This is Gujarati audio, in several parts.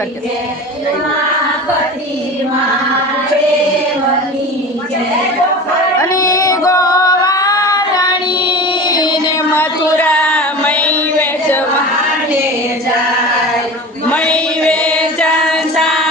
પરિવર્તન અને ગોવાણીને મથુરા મય વેચવાને જાય. મય વેચાતા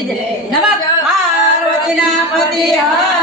જય નમઃ પાર્વતીના પતિ હર